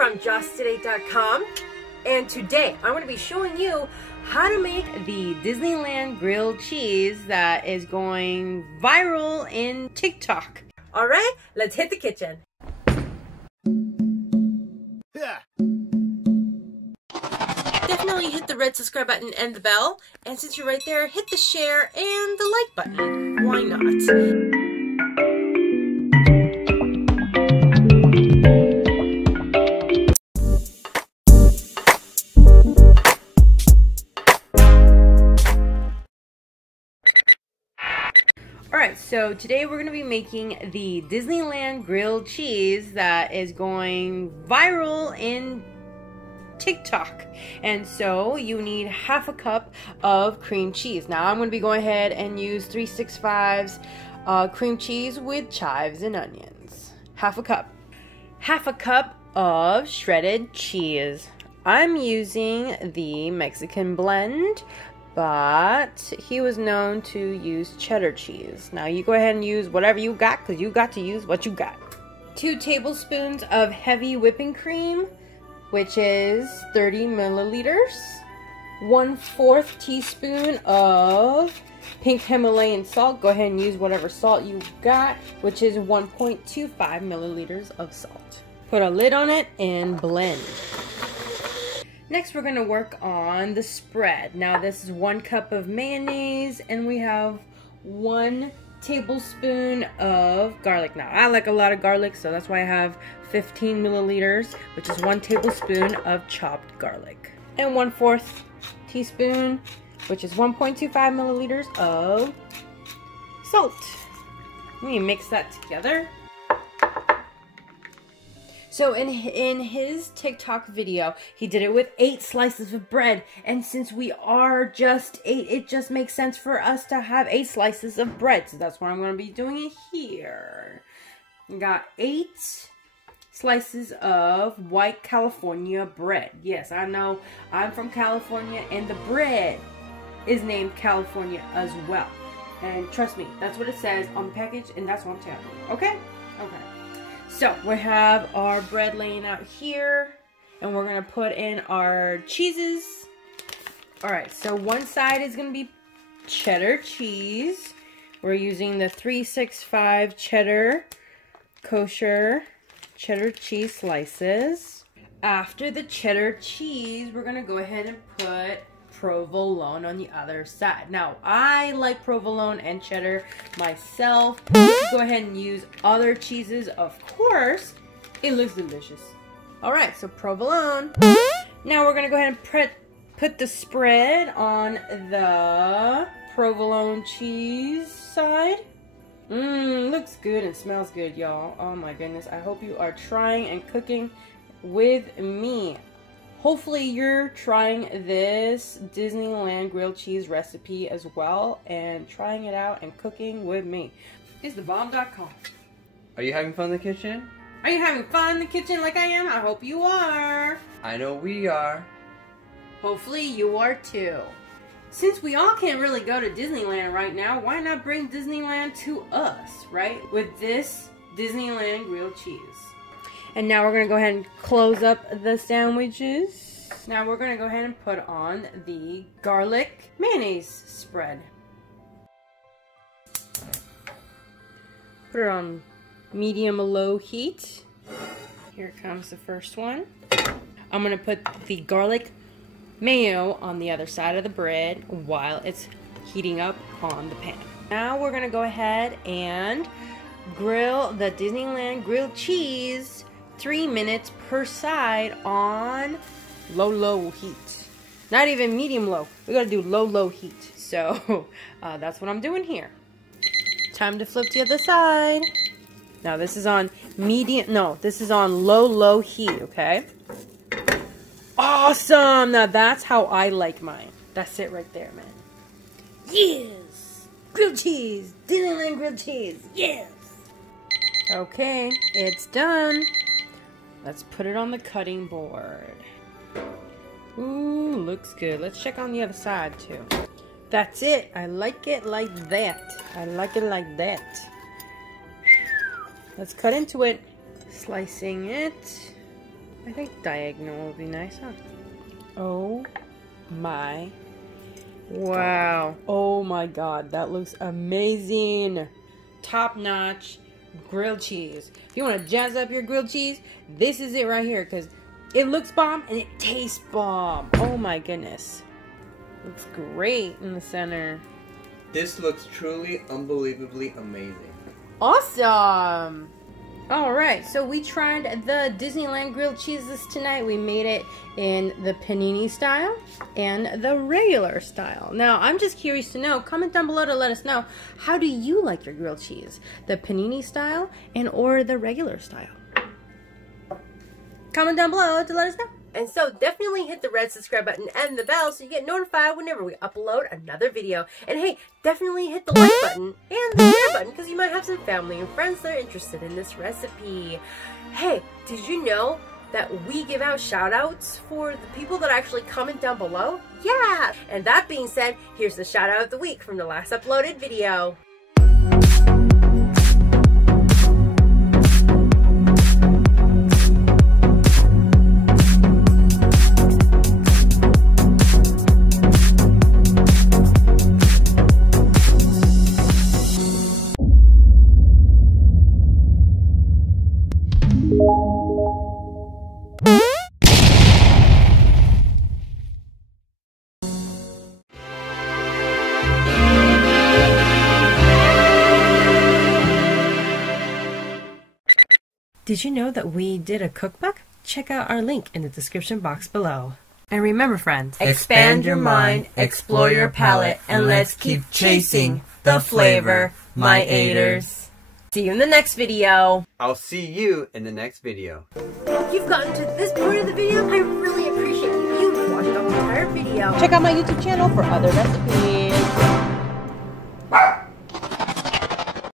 from Just8ate.com, and today I'm going to be showing you how to make the Disneyland grilled cheese that is going viral in TikTok. Alright, let's hit the kitchen. Definitely hit the red subscribe button and the bell, and since you're right there, hit the share and the like button. Why not? Alright, so today we're going to be making the Disneyland grilled cheese that is going viral in TikTok. And so you need half a cup of cream cheese. Now I'm going to be going ahead and use 365's cream cheese with chives and onions. Half a cup. Half a cup of shredded cheese. I'm using the Mexican blend, but he was known to use cheddar cheese. Now you go ahead and use whatever you got, because you got to use what you got. 2 tablespoons of heavy whipping cream, which is 30 milliliters. 1/4 teaspoon of pink Himalayan salt. Go ahead and use whatever salt you got, which is 1.25 milliliters of salt. Put a lid on it and blend. Next, we're gonna work on the spread. Now this is 1 cup of mayonnaise, and we have 1 tablespoon of garlic. Now I like a lot of garlic, so that's why I have 15 milliliters, which is 1 tablespoon of chopped garlic. And 1/4 teaspoon, which is 1.25 milliliters of salt. Let me mix that together. So in his TikTok video, he did it with 8 slices of bread. And since we are just 8, it just makes sense for us to have 8 slices of bread. So that's what I'm going to be doing it here. We got 8 slices of white California bread. Yes, I know I'm from California, and the bread is named California as well. And trust me, that's what it says on the package, and that's what I'm telling you. Okay? Okay. So we have our bread laying out here, and we're gonna put in our cheeses. All right, so one side is gonna be cheddar cheese. We're using the 365 cheddar kosher cheddar cheese slices. After the cheddar cheese, we're gonna go ahead and put provolone on the other side. Now, I like provolone and cheddar myself. You can go ahead and use other cheeses, of course. It looks delicious. All right, so provolone. Now we're gonna go ahead and put the spread on the provolone cheese side. Looks good and smells good, y'all. Oh my goodness, I hope you are trying and cooking with me. Hopefully you're trying this Disneyland grilled cheese recipe as well and trying it out and cooking with me. It's thebomb.com. Are you having fun in the kitchen? Are you having fun in the kitchen like I am? I hope you are. I know we are. Hopefully you are too. Since we all can't really go to Disneyland right now, why not bring Disneyland to us, right? With this Disneyland grilled cheese. And now we're going to go ahead and close up the sandwiches. Now we're going to go ahead and put on the garlic mayonnaise spread. Put it on medium-low heat. Here comes the first one. I'm going to put the garlic mayo on the other side of the bread while it's heating up on the pan. Now we're going to go ahead and grill the Disneyland grilled cheese 3 minutes per side on low heat. Not even medium-low. We gotta do low heat. So that's what I'm doing here. Time to flip the other side. Now this is on medium, no, this is on low heat, okay? Awesome! Now that's how I like mine. That's it right there, man. Yes! Grilled cheese! Disneyland grilled cheese! Yes! Okay, it's done. Let's put it on the cutting board. Ooh, looks good. Let's check on the other side too. That's it. I like it like that. I like it like that. Let's cut into it. Slicing it. I think diagonal would be nice, huh? Oh my. Wow. Oh my god, that looks amazing. Top notch grilled cheese. If you want to jazz up your grilled cheese, this is it right here, because it looks bomb and it tastes bomb. Oh my goodness. Looks great in the center. This looks truly unbelievably amazing. Awesome! Alright, so we tried the Disneyland grilled cheeses tonight. We made it in the panini style and the regular style. Now, I'm just curious to know, comment down below to let us know, how do you like your grilled cheese? The panini style and or the regular style? Comment down below to let us know. And so definitely hit the red subscribe button and the bell so you get notified whenever we upload another video. And hey, definitely hit the like button and the share button because you might have some family and friends that are interested in this recipe. Hey, did you know that we give out shout outs for the people that actually comment down below? Yeah! And that being said, here's the shout out of the week from the last uploaded video. Did you know that we did a cookbook? Check out our link in the description box below. And remember, friends, expand your mind, explore your palate, and let's keep chasing the flavor, my aiders. See you in the next video. I'll see you in the next video. If you've gotten to this point of the video, I really appreciate you. You've watched the entire video. Check out my YouTube channel for other recipes.